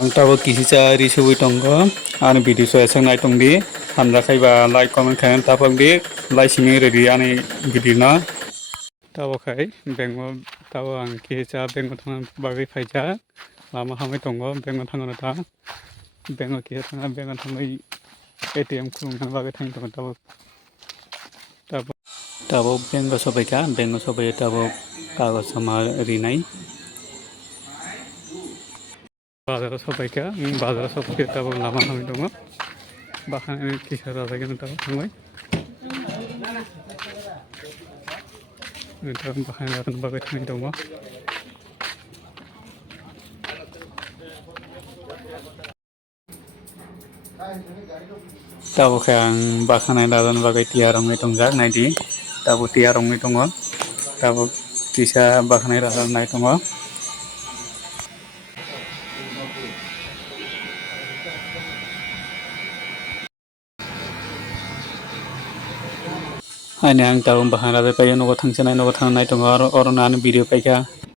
Tabo kisa risuwi tongo ani video so esang nai tongdi hamra khaiba like comment khain tapok di like simi ready ani video na tabo khai bengo tabo ang kisa bengo thang bagai phaija lama hamai tongo bengo thangona ta bengo kisa thang bengo thamai ATM khulung thang bagai thang tongo tabo tabo bengo sobai tabo kagos sama rinai bazaro sobaika bazaro sobaika tabo lama hamai tongo bahkan kisa rasakan tabo thangbai tabo bahkan akan bagai thang tongo tabo kang bahkan ladan bagai tiarong tongjak naidi tabo tiarong tongo tabo kisa bahkan ladan nai tongo Ani ang tahu bahana de payo nogo thangsanai nogo thangnai tongo oro nani video paika